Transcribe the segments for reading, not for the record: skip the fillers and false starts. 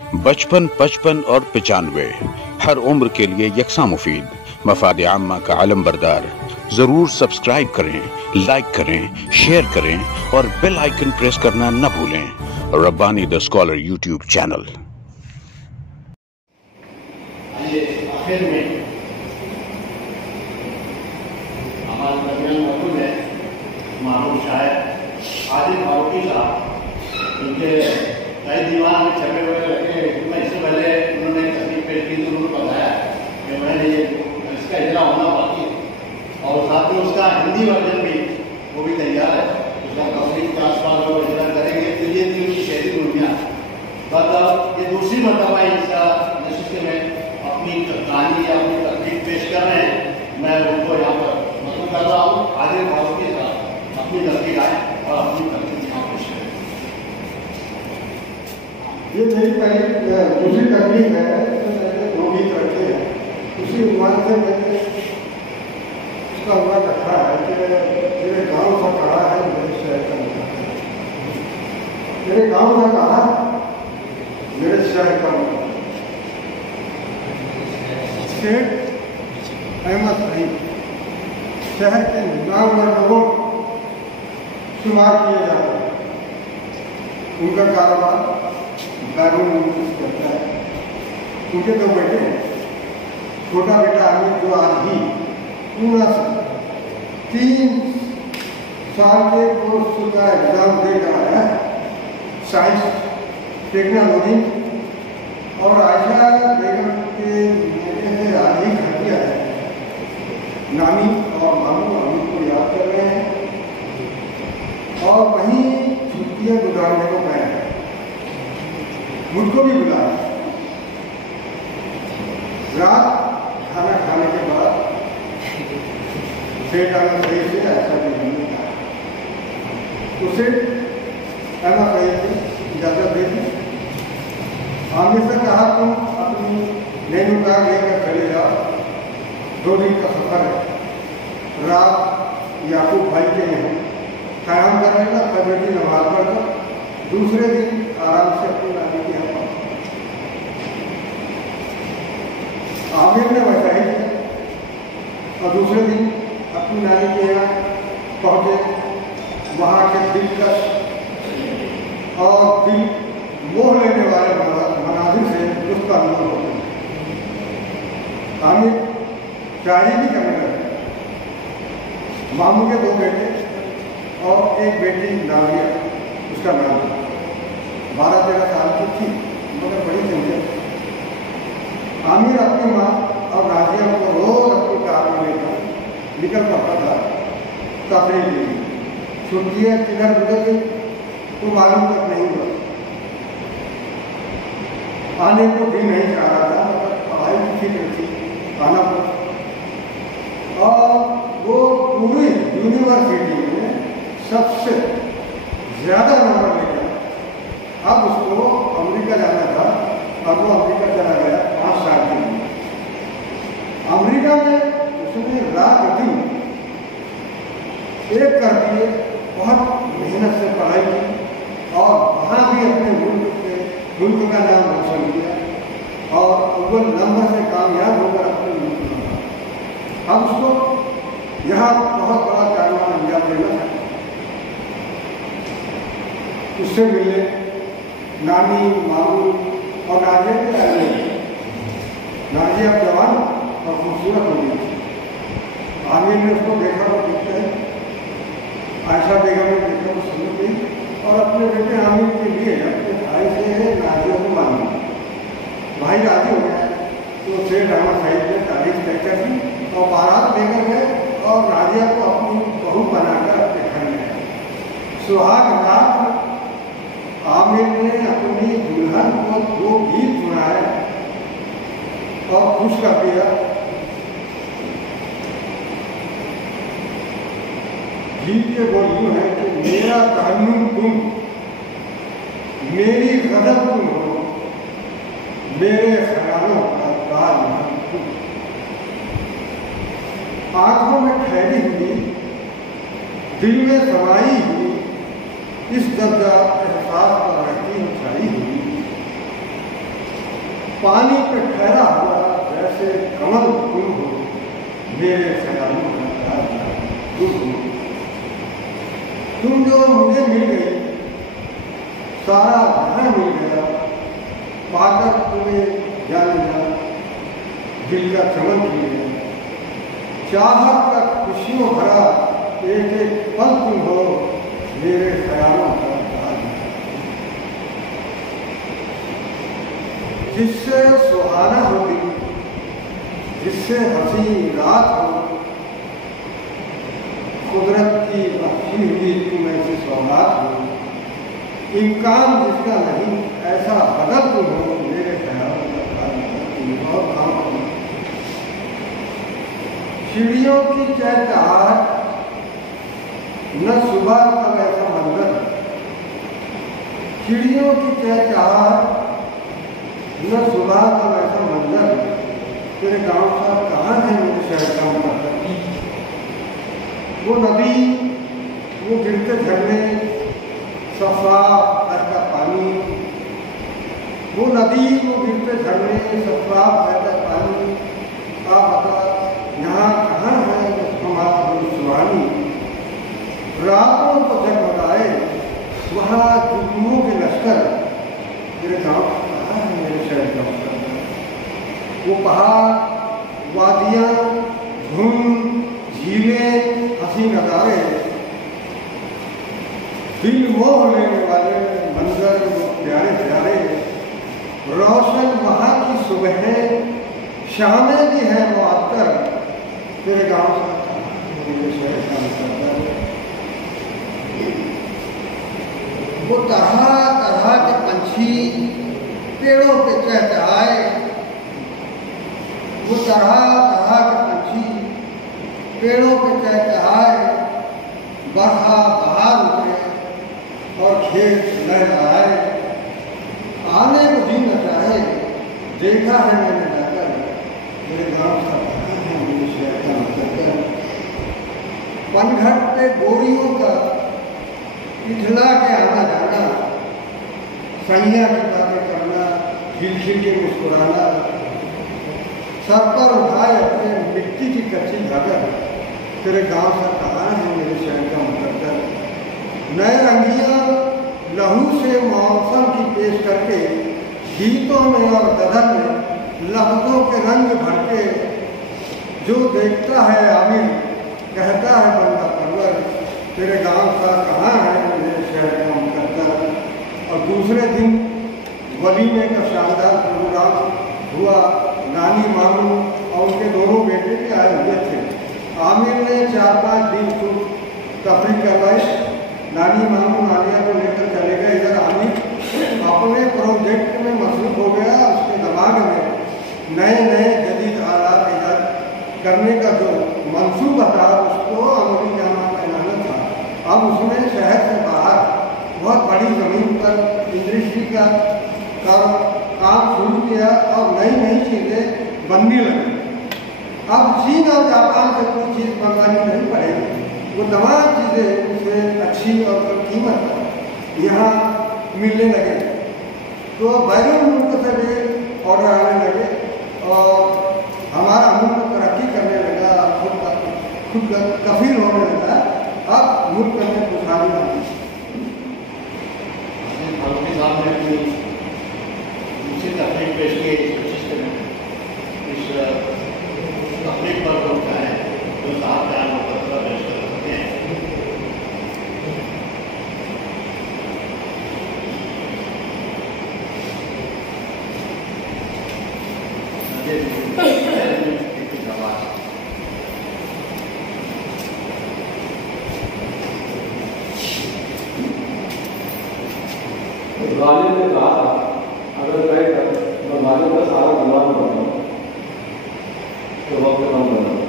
55, 55 और 95 हर उम्र के लिए यकसा मुफीद, मफाद आम्मा का आलम बरदार। जरूर सब्सक्राइब करें, लाइक करें, शेयर करें और बेल आइकन प्रेस करना न भूलें। Rabbani the scholar YouTube channel. आखिर में हमारे दरमियान मौजूद है मालूम शायर आदिल फारूकी साहब। उनके कई दीवान में छपे हुए रखे। मैं इससे पहले उन्होंने तस्वीर पेश की तो उन्होंने बताया कि मैंने ये इसका इजरा होना बाकी है और साथ में उसका हिंदी वर्जन भी वो भी तैयार है। उसका तस्वीर के आसपास वो इजरा करेंगे तो ये थी उनकी शहरी दुनिया। मतलब ये दूसरी मरतबा इसका नशिस्त में अपनी कहानी या अपनी तस्वीर पेश कर रहे हैं। मैं उनको यहाँ पर मतलब कर रहा हूँ। आदिल फारूकी साहब अपनी तस्वीर आए और अपनी तस्वीर यहाँ पेश करें। ये मेरी पहली दूसरी तकलीफ है। दो गीत रखे हैं, उसी उम्र से मैंने उसका अनुमान रखा है कि मेरे गांव का कहा है, मेरे शहर का मुकाम। मेरे गांव का कहा, मेरे शहर का मुकाम। शेख अहमद सईद शहर के 99 लोगों शुमार किए जाते हैं। उनका कारोबार बैरून करता है। उनके दो बेटे हैं। छोटा बेटा आमिर जो आज ही पूरा 3 साल के कोर्स का एग्जाम दे रहा है, साइंस टेक्नोलॉजी। और आयशा बेगम के बेटे से आज ही घर किया है। नानी और मामू अमिर को याद कर रहे हैं और वहीं छुट्टियाँ गुजारने को गए हैं। मुझको भी बुलाया। रात खाना खाने के बाद सेठ आना सही से ऐसा भी नहीं था। तो सेठ ऐसा सही से इजाजत दे दी। आमिर से कहा तुम अपनी नैनीताल लेकर चले जाओ, 2 दिन का सफर है। रात याकूब भाई के यहाँ कायम कर रहेगा, फजर की नमाज पढ़कर दूसरे दिन आराम से अपनी नानी के यहाँ। आमिर ने वैसा ही किया और दूसरे दिन अपनी नानी के यहाँ पहुँचे। वहाँ के दिलकश और दिल मोह लेने वाले मनाजिर से उसका अनुभव होता है। आमिर शायरी भी करने लगे। मामू के 2 बेटे और एक बेटी नाविया, उसका नाम 12-13 साल की थी, मगर बड़ी चंचल। आमिर अपनी माँ और नाजिया को रोज अपनी कार में लेकर निकल पड़ता था तफरीह के लिए। छुट्टियाँ किधर गुजर गई तो मालूम तक नहीं हुआ। आने को भी नहीं चाह रहा था, मगर पढ़ाई की फिक्र थी, आना पड़ा। और वो पूरी यूनिवर्सिटी में सबसे ज़्यादा नंबर लेकर अब उसको अमेरिका जाना था और वो अमेरिका चला गया 5 साल के लिए। अमेरिका में उसने रात दिन एक कर दिए, बहुत मेहनत से पढ़ाई की और वहाँ भी अपने मुल्क का नाम रोशन किया और अव्वल नंबर से कामयाब होकर अपने मुल्क में। अब उसको यहाँ बहुत बड़ा कारनामा अंजाम देना है। उससे मिले नानी, मामू और नाजिया के आने। नाजिया अब जवान और खूबसूरत हो गई। आमिर ने उसको देखा तो दिखता है। आयशा बेगम ने देखा तो समझ गई और अपने बेटे आमिर के लिए अपने भाई से नाजिया को मांगी। भाई राजी हो गया तो सेठ अहमद सईद ने तारीफ तय कर दी और बारात लेकर गए और नाजिया को अपनी बहू बनाकर अपने घर में आए। सुहाग रात आमिर ने अपनी दुल्हन को 2 गीत सुनाए और खुश कर दिया। गीत के बोल यूं है कि मेरा तहन्नुम तुम, मेरी गज़ब तुम हो, मेरे ख्यालों का ताज तुम। आंखों में ठहरी हुई, दिल में समाई हुई, इस दर्जा एहसास पर रहती छाई हुई। पानी पे ठहरा हुआ जैसे कमल तुम हो, मेरे सयानों का प्यार तुम हो। तुम जो मुझे मिल गई, सारा जहां मिल गया, पाकर तुम्हें जान जा दिल का चमन खिल गया। चाहत का खुशियों भरा एक एक पल तुम हो, मेरे ख्यालों का प्यार। जिससे सुहाना हो दिन, जिससे हंसी रात हो, कुदरत की बख्शी हुई तुम ऐसी सौगात हो। इम्कान जिसका नहीं ऐसा बदल तुम हो, मेरे ख्यालों का प्यार। और काम चिड़ियों की चहचहाहट, न सुबह का वैसा मंजर। चिड़ियों की चहचहाहट, न सुबह का वैसा मंजर। तेरे गांव का कहाँ है मेरे शहर का मंजर। वो नदी, वो गिरते झरने, सफा बहता पानी। वो नदी, वो गिरते झरने, सफा बहता पानी। आप बता यहाँ कहाँ है हमारा सुहानी। रातों को जगमगाए वहाँ जुगनुओं के लश्कर। मेरे गाँव कहाँ है मेरे शहर का मंजर। वो पहाड़, वादियाँ, धुंध, झीलें, हंसी नज़ारे, दिल मोह लेने वाले मंजर वो प्यारे प्यारे। रोशन वहाँ की सुबहें, शामें भी हैं मुअत्तर। तेरे गाँव से मेरे शहर का मंजर। वो तरह तरह के पंछी पेड़ों पे चहचहाए। वो तरह तरह के पंछी पेड़ों पे चहचहाए। बरखा बहार उठे और खेत लहराए। आने को जी न चाहे, देखा है मैंने जाकर। मेरे गाँव का है मेरे शहर का मंजर। पनघट पे गोरियों का इठला के आना जाना, सैया की बातें करना, खिलखिल के मुस्कुराना। सर पर उठाए अपने मिट्टी की कच्ची घाघर। तेरे गांव का कहाँ है मेरे शहर का मुकद्दर। नए रंगियाँ लहू से मौसम की पेश करके, गीतों में और गदर में लफ्जों के रंग भर के। जो देखता है आमिर कहता है बंदा परवर। तेरे गांव का कहाँ है मेरे शहर का मुकद्दर। और दूसरे दिन वलीमे का शानदार प्रोग्राम हुआ। नानी मामू और उनके दोनों बेटे भी आए हुए थे। आमिर ने 4-5 दिन खूब तफरीह करवाई। नानी मामू नानिया को लेकर चले गए। इधर आमिर अपने प्रोजेक्ट में मसरूफ हो गया। उसके दिमाग में नए नए जदीद आलात ईजाद करने का जो मंसूबा था, उसको अमली जामा पहनाना था। अब उसने शहर से बाहर बहुत बड़ी ज़मीन पर इंडस्ट्री का काम शुरू किया और नई नई चीज़ें बनने लगी। अब चीन और जापान से कोई चीज़ मंगानी नहीं पड़ेगी। वो तमाम चीज़ें उसे अच्छी और कीमत पर यहाँ मिलने लगे। तो बैरून मुल्क से भी ऑर्डर आने लगे और हमारा मुल्क तरक्की करने लगा, खुद कफील होने लगा। अब मुल्क में खुशहाली आ गई। फारूकी साहब ने अपनी दूसरी तकनीक पेश की। इस तकनीक पर लोग कहें तो साथ बयान पेश कर सकते हैं। गालिब ने कहा था, अगर मैं गालिब का सारा गुलाम बनाऊँ तो वक्त कम बनाऊँ।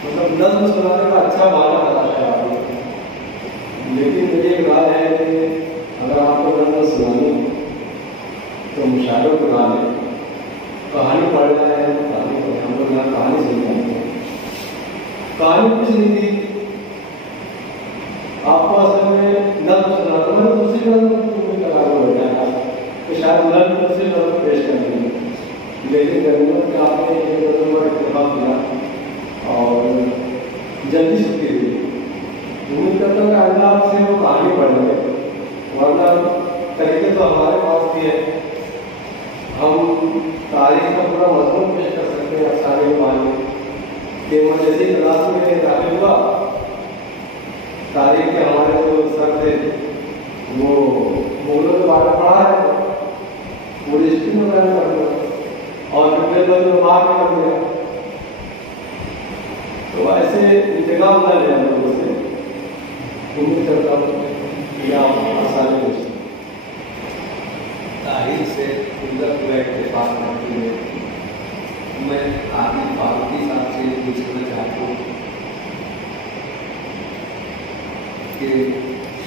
मतलब नज्म सुनाने का अच्छा गाना आता है आपको। लेकिन मेरी एक राय है कि अगर आपको नज्म सुनानी तो मुशायरों के गाने, कहानी पढ़ना है कहानी को हम लोग यहाँ कहानी सुनते हैं। कहानी कुछ नहीं थी, आपको असल में नज्म सुनाता हूँ। दूसरी नज्म तो शायद नज्म दूसरी नज्म पेश कर देंगे। लेकिन गरीबों के आपने एक बड़ा इत्तेफाक किया और जल्दी छुट्टी दी। उम्मीद करता हूँ कि आइंदा आपसे वो आगे बढ़ेंगे, वरना तरीके तो हमारे पास भी है, हम तारीख का पूरा मजमून पेश कर सकते हैं अफसाने के बारे में। कि वो जैसे क्लास में दाखिल हुआ, तारीख के हमारे जो सर थे वो मुगलों के बारे में पढ़ा रहे थे, पूरी हिस्ट्री में बयान कर दिया और फिर लोग बाहर कर दिया। तो ऐसे इंतजाम न लिया लोगों से, उम्मीद करता हूँ कि आप आसानी हो तारीख से पूरा इत्तेफाक करते हुए मैं आदि फारूकी साहब से पूछना चाहता हूँ कि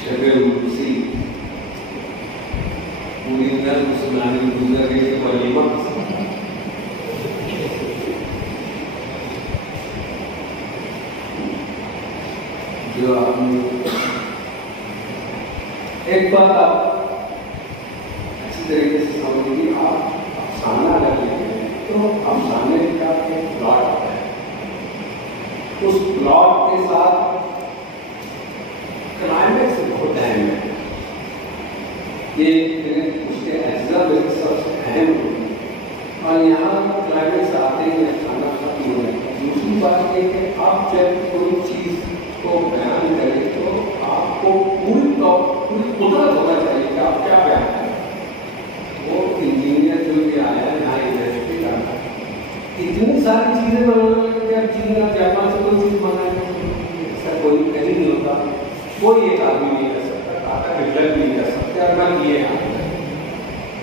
शब-ए-उर्सी पूरी नर्म सुनानी गुजर गई तो वलीमा जो आपने एक बात आप अच्छी तरीके से समझिए। आप अफसाना अगर लेते हैं तो अफसाने का एक प्लॉट आता है, उस प्लॉट के साथ क्लाइमेक्स बहुत अहम है, ये उसके अज्जा में सबसे अहम है और यहाँ क्लाइमेक्स आते ही अफसाना खत्म हो जाएगा। दूसरी बात ये कि आप जब कोई चीज़ को बयान करें तो आपको पूरी कुदरत होना चाहिए कि आप क्या बयान करें। वो इंजीनियर जो भी आया है यहाँ इंडस्ट्री का इतनी सारी चीज़ें बनाने लगे, अब चीज़ें आप जापान से कोई चीज़ बनाएंगे ऐसा कोई कहीं नहीं होता, कोई एक आदमी नहीं कर सकता, टाटा हिटलर भी नहीं कर सकते और मैं ये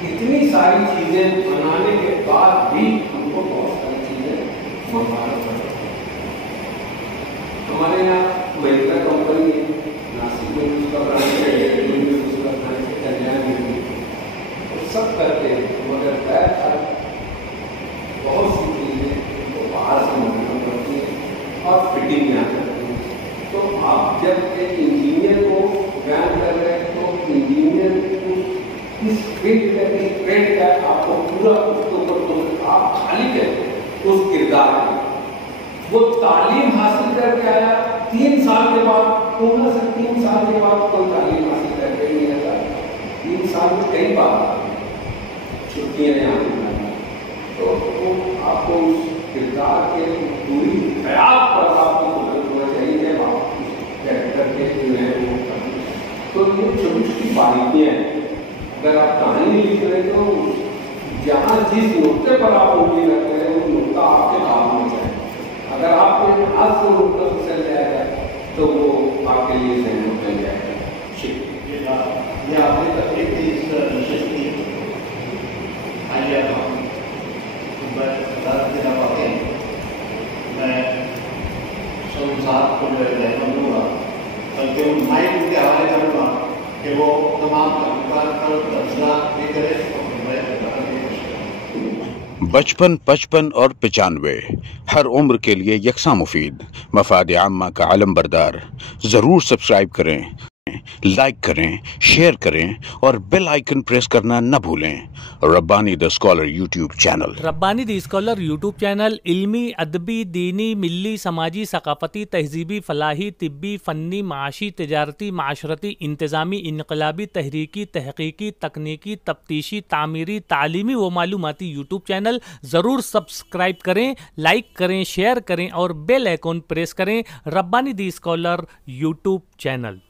इतनी सारी चीज़ें बनाने के बाद भी हमको बहुत सारी चीज़ें मंगवाना पड़ता है। हमारे यहाँ महिंद्रा कंपनी नासिक में उसका ब्रांच है, दिल्ली में उसका ब्रांच है, कल्याण में सब करते हैं, मगर बहुत सी चीज़ें तो बाहर से मंगाना पड़ती है और फिटिंग में आ जाती है। तो आप जब एक इंजीनियर को बयान कर रहे हैं तो इंजीनियर इस ट्रेड का आपको पूरा उसके ऊपर आप खाली करें उस किरदार में। वो तालीम हासिल करके आया 3 साल के बाद, पूर्ण से 3 साल के बाद कोई तालीम हासिल करके नहीं आता, 3 साल में कई बार छुट्टियाँ यहाँ तो आपको उस किरदार के पूरी ख्याल पर आपको होना चाहिए। आप कैरेक्टर के जो है वो तो ये छोटी छोटी बारीकियाँ हैं। अगर आप कहानी लिख रहे तो जहाँ जिस नुक्ते पर आप उंगली रख रहे हैं वो नुक्ता आपके काम में जाए। अगर आपके हाथ से नुक्ता से चल जाएगा तो वो आपके लिए सहन मिल जाएगा। ये आपने तकलीफ थी इस विशेष की आइए हम मैं संसार को जो है दूंगा, बल्कि उन माइक के हवाले करूँगा कि वो तमाम फैसला भी करे। बचपन, 55 और 95 हर उम्र के लिए यकसा मुफीद, मफाद आम्मा का आलम बरदार। ज़रूर सब्सक्राइब करें, लाइक करें, शेयर करें और बेल आइकन प्रेस करना न भूलें। Rabbani the scholar YouTube channel. Rabbani the scholar YouTube channel इल्मी, अदबी, दीनी, मिल्ली, समाजी, सकाफती, तहजीबी, फलाही, तिब्बी, फ़न्नी, माशी, तिजारती, माशरती, इंतज़ामी, इनकलाबी, तहरीकी, तहकीकी, तकनीकी, तफ्तीशी, तामीरी, तालीमी व मालूमाती यूट्यूब चैनल। ज़रूर सब्सक्राइब करें, लाइक करें, शेयर करें और बेल आइकन प्रेस करें। Rabbani the scholar YouTube channel.